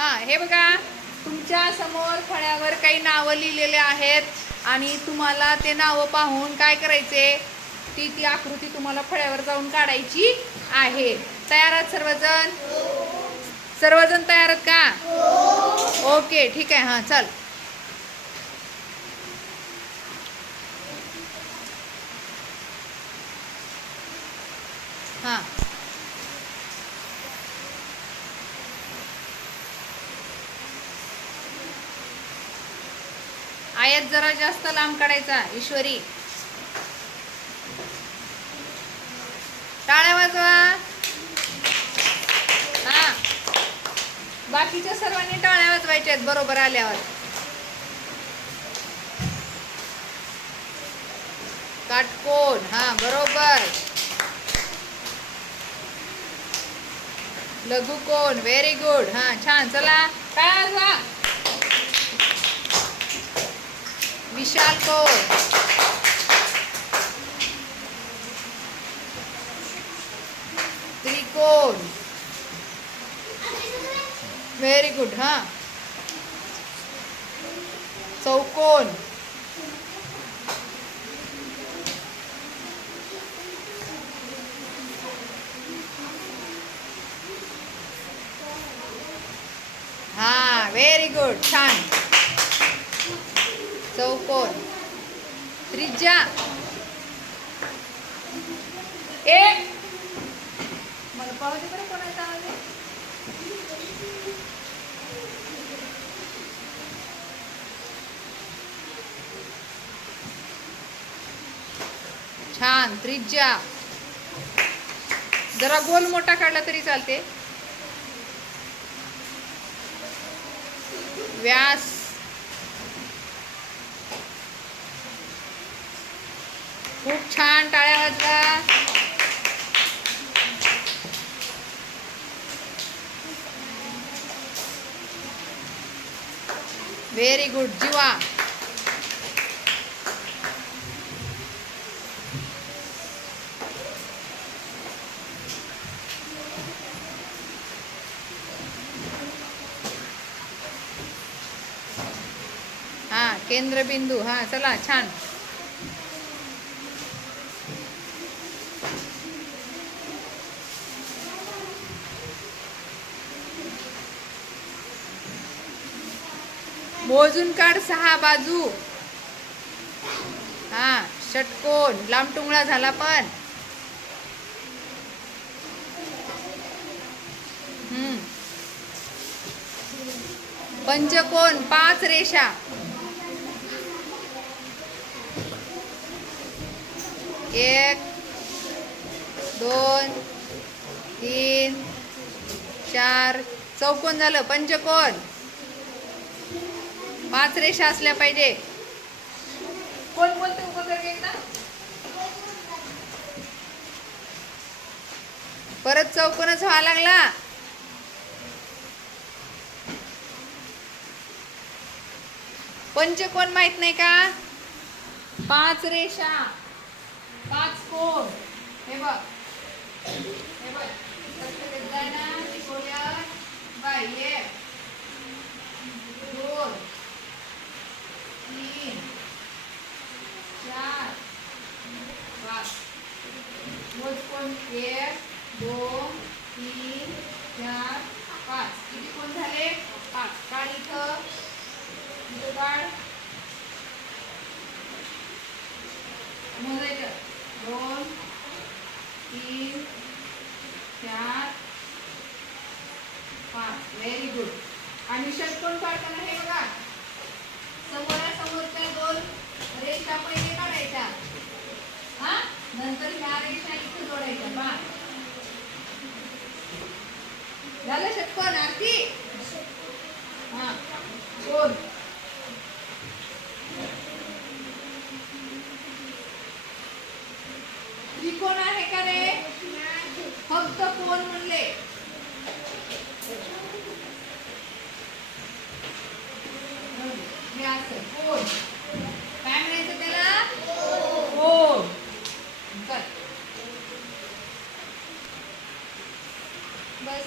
हां हे बघा. तुमच्यासमोर फळ्यावर काही नावं लिहिलेले आहेत आणि तुम्हाला ते नावं पाहून काय करायचे? ती ती आकृती तुम्हाला फळ्यावर जाऊन काढायची आहे. तयार आहात सर्वजण? सर्वजण तयार आहेत का? ओके ठीक आहे. हां चल. हां. आयात जरा जास्त लांब काढायचा ईश्वरी. टाळ्या वाजवा. हा. बाकीच्या सर्वांनी टाळ्या वाजवायच्या आहेत बरोबर आल्यावर. काटकोण हा बरोबर. लघु कोण व्हेरी गुड हा छान. चला काय वाजवा. विशाल कोण त्रिकोण व्हेरी गुड हा चौकोन हा व्हेरी गुड छान चौकोन त्रिज्या. ए. मला पाहू दे बरं कोणाचा आवाज छान त्रिज्या. जरा गोल मोठा काढला तरी चालते. व्यास. खूप छान टाळ्या वाजवा. Very good Jiva. हा केंद्रबिंदू. हा चला छान. मोजून काढ सहा बाजू. हा षटकोन. लांबटुंगळा झाला पण. हम्म. पंचकोन पाच रेषा. एक दोन तीन चार चौकोन झालं. पंचकोन. पाच रेषा असल्या पाहिजे. कोण बोलते उपकर एकदा? परत चौकोनच व्हावा लागला. पंचकोन माहीत नाही का? पाच रेषा. पाच कोण? हे बघ. हे बघ कसं देत जाय ना त्रिकोणावर. बाय एक दोन तीन चार पाच मोज एक दोन तीन चार पाच. किती कोण झाले पाच काढ इथं इथं काढ मोजायचं दोन तीन चार पाच व्हेरी गुड आणि षटकोन काढताना हे बघा. समोरासमोरच्या दोन रेषा पहिले काढायच्या हा नंतर ह्या रेषा इथे जोडायच्या पहा